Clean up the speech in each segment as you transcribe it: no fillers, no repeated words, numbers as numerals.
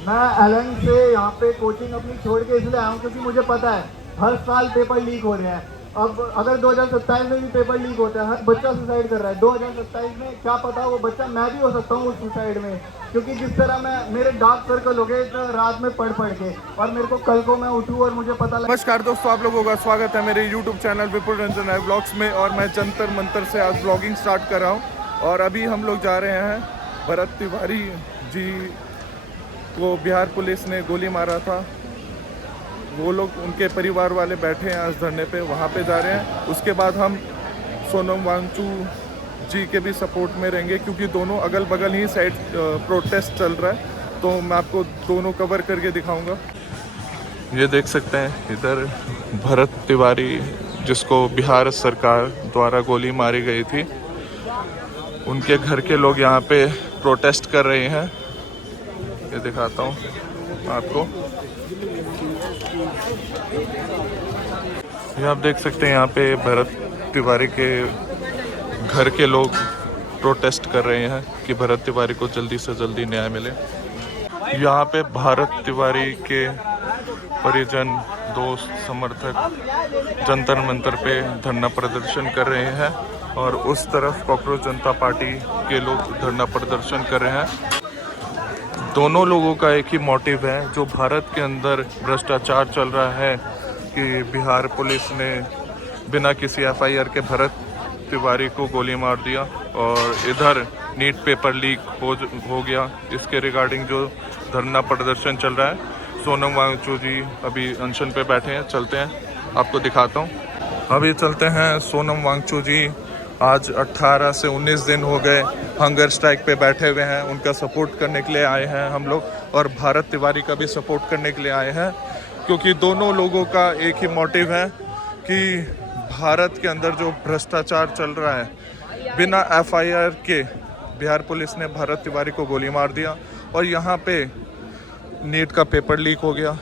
मैं एलन से यहाँ पे कोचिंग अपनी छोड़ के इसलिए आया हूँ क्योंकि मुझे पता है हर साल पेपर लीक हो रहे हैं। अब अगर 2027 में भी पेपर लीक होता है, हर बच्चा सुसाइड कर रहा है, 2027 में क्या पता वो बच्चा मैं भी हो सकता हूँ उस सुसाइड में। क्योंकि जिस तरह मैं मेरे डार्क सर्कल हो गए इतना रात में पढ़ पढ़ के, और मेरे को कल को मैं उठूँ और मुझे पता लगा। नमस्कार दोस्तों, आप लोगों का स्वागत है मेरे YouTube चैनल विपुल रंजन राय ब्लॉग्स में। और मैं जंतर मंतर से आज ब्लॉगिंग स्टार्ट कर रहा हूँ। और अभी हम लोग जा रहे हैं भरत तिवारी जी को बिहार पुलिस ने गोली मारा था, वो लोग उनके परिवार वाले बैठे हैं आज धरने पे, वहाँ पे जा रहे हैं। उसके बाद हम सोनम वांगचू जी के भी सपोर्ट में रहेंगे क्योंकि दोनों अगल बगल ही साइड प्रोटेस्ट चल रहा है, तो मैं आपको दोनों कवर करके दिखाऊंगा। ये देख सकते हैं इधर भरत तिवारी जिसको बिहार सरकार द्वारा गोली मारी गई थी, उनके घर के लोग यहाँ पे प्रोटेस्ट कर रहे हैं। ये दिखाता हूँ आपको, ये आप देख सकते हैं यहाँ पे भरत तिवारी के घर के लोग प्रोटेस्ट कर रहे हैं कि भरत तिवारी को जल्दी से जल्दी न्याय मिले। यहाँ पे भारत तिवारी के परिजन, दोस्त, समर्थक जंतर मंतर पे धरना प्रदर्शन कर रहे हैं और उस तरफ कॉकरोच जनता पार्टी के लोग धरना प्रदर्शन कर रहे हैं। दोनों लोगों का एक ही मोटिव है, जो भारत के अंदर भ्रष्टाचार चल रहा है कि बिहार पुलिस ने बिना किसी एफआईआर के भरत तिवारी को गोली मार दिया और इधर नीट पेपर लीक हो गया। इसके रिगार्डिंग जो धरना प्रदर्शन चल रहा है, सोनम वांगचू जी अभी अनशन पे बैठे हैं, चलते हैं आपको दिखाता हूँ। अभी चलते हैं। सोनम वांगचू जी आज 18 से 19 दिन हो गए हंगर स्ट्राइक पे बैठे हुए हैं, उनका सपोर्ट करने के लिए आए हैं हम लोग, और भारत तिवारी का भी सपोर्ट करने के लिए आए हैं क्योंकि दोनों लोगों का एक ही मोटिव है कि भारत के अंदर जो भ्रष्टाचार चल रहा है, बिना एफआईआर के बिहार पुलिस ने भरत तिवारी को गोली मार दिया और यहाँ पे नीट का पेपर लीक हो गया।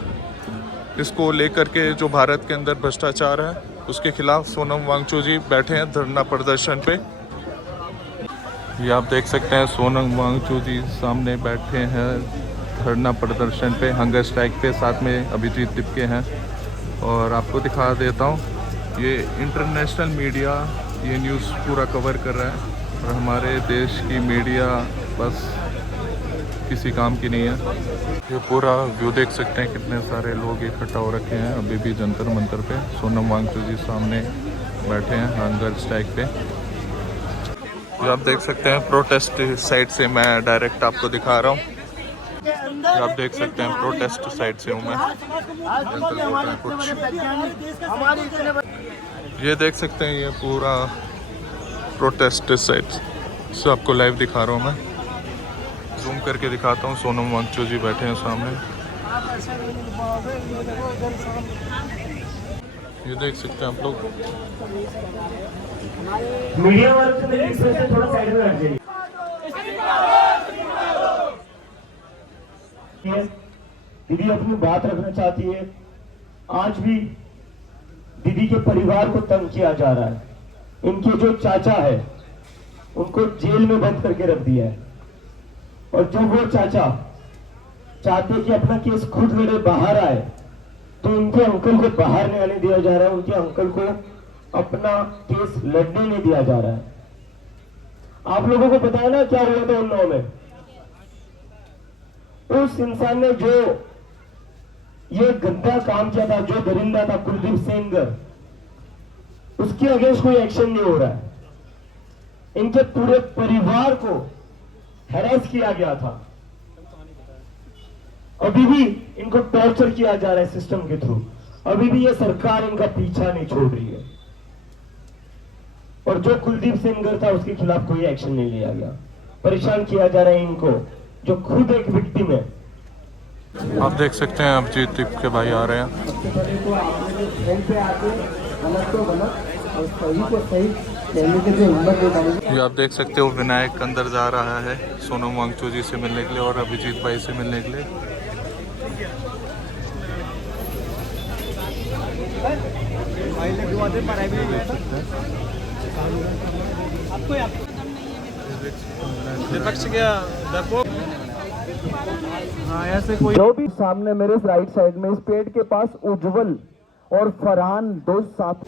इसको लेकर के जो भारत के अंदर भ्रष्टाचार है उसके खिलाफ सोनम वांगचू जी बैठे हैं धरना प्रदर्शन पे। ये आप देख सकते हैं सोनम वांगचू जी सामने बैठे हैं धरना प्रदर्शन पे, हंगर स्ट्राइक पे, साथ में अभिजीत तिपके हैं। और आपको दिखा देता हूँ, ये इंटरनेशनल मीडिया ये न्यूज़ पूरा कवर कर रहा है और हमारे देश की मीडिया बस किसी काम की नहीं है। ये पूरा व्यू देख सकते हैं, कितने सारे लोग इकट्ठा हो रखे हैं अभी भी जंतर मंतर पे। सोनम वांगचू जी सामने बैठे हैं हंगर स्ट्राइक पे। ये आप देख सकते हैं प्रोटेस्ट साइड से मैं डायरेक्ट आपको दिखा रहा हूँ। आप देख सकते हैं प्रोटेस्ट साइड से हूँ मैं। ये देख सकते हैं ये पूरा प्रोटेस्ट साइड से आपको लाइव दिखा रहा हूँ मैं, जूम करके दिखाता हूँ। सोनम वांगचू जी बैठे हैं सामने, ये देख सकते हैं आप लोग। मीडिया वर्ग से थोड़ा साइड में हट जाइए। दीदी अपनी बात रखना चाहती है। आज भी दीदी के परिवार को तंग किया जा रहा है। इनके जो चाचा है उनको जेल में बंद करके रख दिया है, और जब वो चाचा चाहते कि अपना केस खुद लड़े, बाहर आए, तो उनके अंकल को बाहर नहीं आने दिया जा रहा है, उनके अंकल को अपना केस लड़ने नहीं दिया जा रहा है। आप लोगों को पता है ना क्या हुआ था उन्नाव में? उस इंसान ने जो ये गंदा काम किया था, जो दरिंदा था, कुलदीप सेंगर, उसके अगेंस्ट कोई एक्शन नहीं हो रहा है। इनके पूरे परिवार को हैरेस किया गया था, अभी भी इनको टॉर्चर किया जा रहा है सिस्टम के थ्रू। अभी भी ये सरकार इनका पीछा नहीं छोड़ रही है, और जो कुलदीप सेंगर था उसके खिलाफ कोई एक्शन नहीं लिया गया। परेशान किया जा रहा है इनको, जो खुद एक विक्टिम है। आप देख सकते हैं अभिजीत तिपके भाई आ रहे हैं। ये आप देख सकते हो विनायक अंदर जा रहा है सोनम वांगचू जी से मिलने के लिए और अभिजीत भाई से मिलने के लिए। विपक्ष क्या हाँ ऐसे कोई जो भी सामने मेरे राइट साइड में इस पेड़ के पास उज्जवल और फरहान दो साथ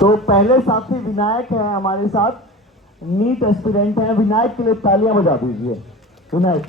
तो पहले साथी विनायक है हमारे साथ, नीट एस्पिरेंट है। विनायक के लिए तालियां बजा दीजिए। विनायक,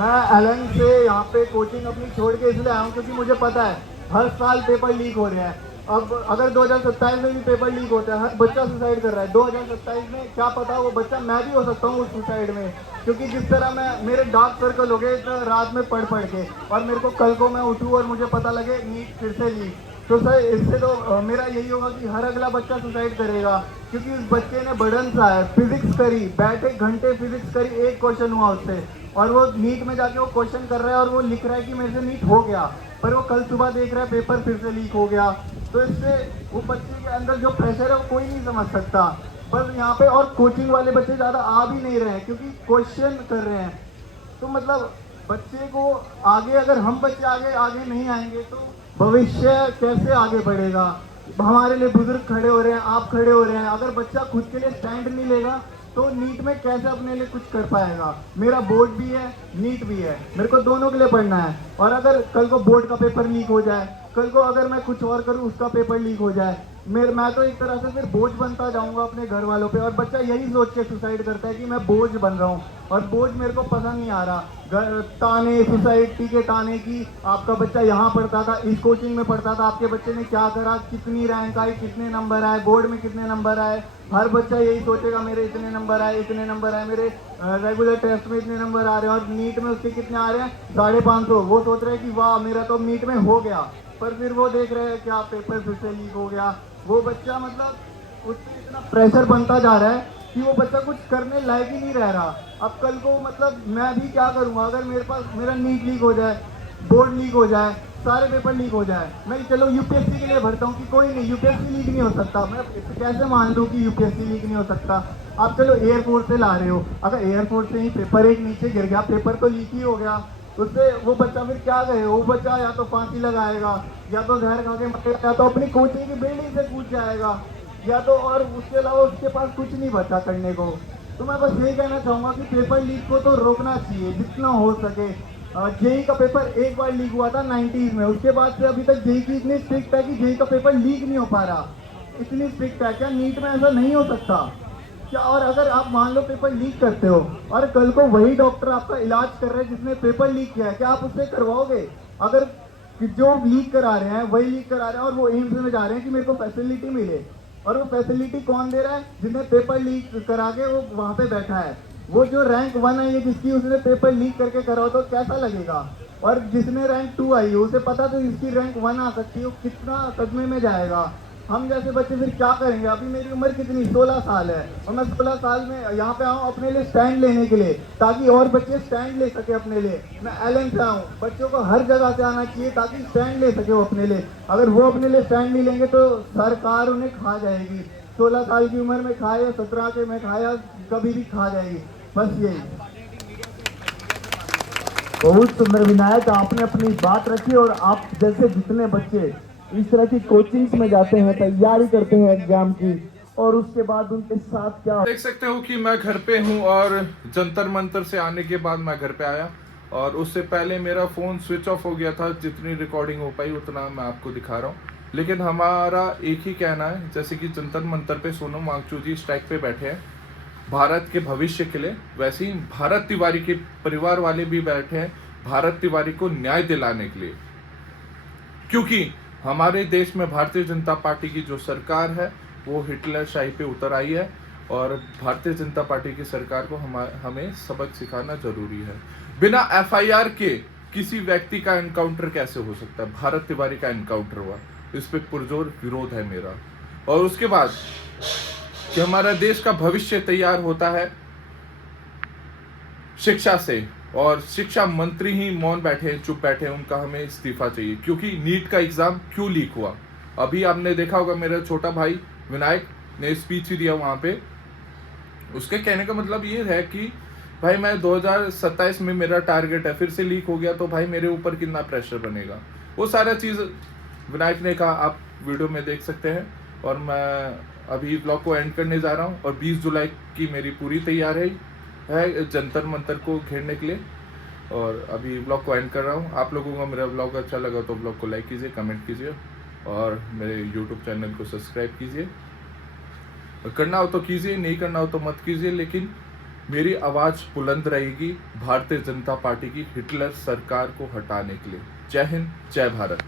मैं एलन से यहाँ पे कोचिंग अपनी छोड़ के इसलिए आया हूँ क्योंकि मुझे पता है हर साल पेपर लीक हो रहे हैं। अब अगर 2027 में भी पेपर लीक होता है, हर बच्चा सुसाइड कर रहा है। 2027 में क्या पता वो बच्चा मैं भी हो सकता हूँ उस सुसाइड में, क्योंकि जिस तरह मैं मेरे डार्क सर्कल हो गए इतना रात में पढ़ के, और मेरे को कल को मैं उठूँ और मुझे पता लगे नीट फिर से लीक, तो सर इससे तो मेरा यही होगा कि हर अगला बच्चा सुसाइड करेगा, क्योंकि उस बच्चे ने बर्डन सा है। फिजिक्स करी, बैठे घंटे फिजिक्स करी, एक क्वेश्चन हुआ उससे, और वो नीट में जाके वो क्वेश्चन कर रहा है और वो लिख रहा है कि मेरे से नीट हो गया, पर वो कल सुबह देख रहा है पेपर फिर से लीक हो गया। तो इससे वो बच्चे के अंदर जो प्रेशर है वो कोई नहीं समझ सकता। बस यहाँ पे और कोचिंग वाले बच्चे ज़्यादा आ भी नहीं रहे हैं क्योंकि क्वेश्चन कर रहे हैं। तो मतलब बच्चे को आगे, अगर हम बच्चे आगे नहीं आएंगे तो भविष्य कैसे आगे बढ़ेगा। हमारे लिए बुजुर्ग खड़े हो रहे हैं, आप खड़े हो रहे हैं, अगर बच्चा खुद के लिए स्टैंड नहीं लेगा तो नीट में कैसे अपने लिए कुछ कर पाएगा। मेरा बोर्ड भी है, नीट भी है, मेरे को दोनों के लिए पढ़ना है, और अगर कल को बोर्ड का पेपर लीक हो जाए, कल को अगर मैं कुछ और करूं उसका पेपर लीक हो जाए, मैं तो एक तरह से फिर बोझ बनता जाऊंगा अपने घर वालों पे। और बच्चा यही सोच के सुसाइड करता है कि मैं बोझ बन रहा हूँ, और बोझ मेरे को पसंद नहीं आ रहा। ताने, सोसाइटी के ताने की आपका बच्चा यहाँ पढ़ता था, इस कोचिंग में पढ़ता था, आपके बच्चे ने क्या करा, कितनी रैंक आई, कितने नंबर आए, बोर्ड में कितने नंबर आए। हर बच्चा यही सोचेगा मेरे इतने नंबर आए, इतने नंबर आए, मेरे रेगुलर टेस्ट में इतने नंबर आ रहे हैं, और नीट में उसके कितने आ रहे हैं, 550। वो सोच रहे हैं कि वाह मेरा तो नीट में हो गया, पर फिर वो देख रहे हैं क्या पेपर फिर से लीक हो गया। वो बच्चा मतलब उससे इतना प्रेशर बनता जा रहा है कि वो बच्चा कुछ करने लायक ही नहीं रह रहा। अब कल को मतलब मैं भी क्या करूँगा, अगर मेरे पास मेरा नीट लीक हो जाए, बोर्ड लीक हो जाए, सारे पेपर लीक हो जाए, मैं चलो यूपीएससी के लिए भरता हूँ कि कोई नहीं, यूपीएससी लीक नहीं हो सकता, मैं कैसे मान लूँ कि यूपीएससी लीक नहीं हो सकता। आप चलो एयरफोर्स से ला रहे हो, अगर एयरफोर्स से ही पेपर एक नीचे गिर गया, पेपर तो लीक ही हो गया, उससे वो बच्चा फिर क्या कहे। वो बच्चा या तो फांसी लगाएगा, या तो जहर खा के मरेगा, या तो अपनी कोचिंग की बिल्डिंग से कूद जाएगा, या तो और उसके अलावा उसके पास कुछ नहीं बचा करने को। तो मैं बस यही कहना चाहूँगा कि पेपर लीक को तो रोकना चाहिए जितना हो सके। जेई का पेपर एक बार लीक हुआ था 90s में, उसके बाद से अभी तक जेई की इतनी स्ट्रिक्ट है कि जेई का पेपर लीक नहीं हो पा रहा, इतनी स्ट्रिक्ट है। क्या नीट में ऐसा नहीं हो सकता क्या? और अगर आप मान लो पेपर लीक करते हो और कल को वही डॉक्टर आपका इलाज कर रहे हैं जिसने पेपर लीक किया है, क्या आप उससे करवाओगे? अगर जो लीक करा रहे हैं वही लीक करा रहे हैं और वो एम्स में जा रहे हैं कि मेरे को फैसिलिटी मिले, और वो फैसिलिटी कौन दे रहा है? जिसने पेपर लीक करा के वो वहाँ पे बैठा है। वो जो रैंक 1 आई है जिसकी, उसने पेपर लीक करके करा तो कैसा लगेगा? और जिसने रैंक 2 आई है उसे पता तो इसकी रैंक 1 आ सकती है, वो कितना सदमे में जाएगा। हम जैसे बच्चे फिर क्या करेंगे? अभी मेरी उम्र कितनी, 16 साल है, और मैं 16 साल में यहाँ पे आऊँ अपने लिए स्टैंड लेने के लिए, ताकि और बच्चे स्टैंड ले सके अपने लिए। मैं एलन से आऊँ, बच्चों को हर जगह से आना चाहिए ताकि स्टैंड ले सके वो अपने लिए। अगर वो अपने लिए स्टैंड नहीं लेंगे तो सरकार उन्हें खा जाएगी। 16 साल की उम्र में खाए या 17 के में खाया, कभी भी खा जाएगी। बस यही। बहुत सुंदर विनायक, आपने अपनी बात रखी। और आप जैसे जितने बच्चे इस तरह की कोचिंग्स में जाते हैं, तैयारी करते हैं एग्जाम की, और उसके बाद उनके साथ क्या देख सकते हो कि मैं घर पे हूँ, और जंतर मंतर से आने के बाद मैं घर पे आया, और उससे पहले मेरा फ़ोन स्विच ऑफ हो गया था। जितनी रिकॉर्डिंग हो पाई उतना मैं आपको दिखा रहा हूँ। लेकिन हमारा एक ही कहना है, जैसे कि जंतर मंतर पे सोनम वांगचुक जी स्ट्राइक पे बैठे हैं भारत के भविष्य के लिए, वैसे ही भारत तिवारी के परिवार वाले भी बैठे हैं भारत तिवारी को न्याय दिलाने के लिए। क्योंकि हमारे देश में भारतीय जनता पार्टी की जो सरकार है वो हिटलर शाही पे उतर आई है, और भारतीय जनता पार्टी की सरकार को हमें सबक सिखाना जरूरी है। बिना एफआईआर के किसी व्यक्ति का एनकाउंटर कैसे हो सकता है? भारत तिवारी का एनकाउंटर हुआ, इस पे पुरजोर विरोध है मेरा। और उसके बाद कि हमारा देश का भविष्य तैयार होता है शिक्षा से, और शिक्षा मंत्री ही मौन बैठे, चुप बैठे, उनका हमें इस्तीफा चाहिए। क्योंकि नीट का एग्जाम क्यों लीक हुआ? अभी आपने देखा होगा मेरा छोटा भाई विनायक ने स्पीच ही दिया वहां पे। उसके कहने का मतलब ये है कि भाई मैं 2027 में मेरा टारगेट है, फिर से लीक हो गया तो भाई मेरे ऊपर कितना प्रेशर बनेगा। वो सारा चीज विनायक ने कहा आप वीडियो में देख सकते हैं। और मैं अभी ब्लॉग को एंड करने जा रहा हूँ और 20 जुलाई की मेरी पूरी तैयारी है जंतर मंतर को घेरने के लिए। और अभी ब्लॉग को एंड कर रहा हूँ। आप लोगों को मेरा ब्लॉग अच्छा लगा तो ब्लॉग को लाइक कीजिए, कमेंट कीजिए और मेरे यूट्यूब चैनल को सब्सक्राइब कीजिए। करना हो तो कीजिए, नहीं करना हो तो मत कीजिए, लेकिन मेरी आवाज़ बुलंद रहेगी भारतीय जनता पार्टी की हिटलर सरकार को हटाने के लिए। जय हिंद, जय भारत।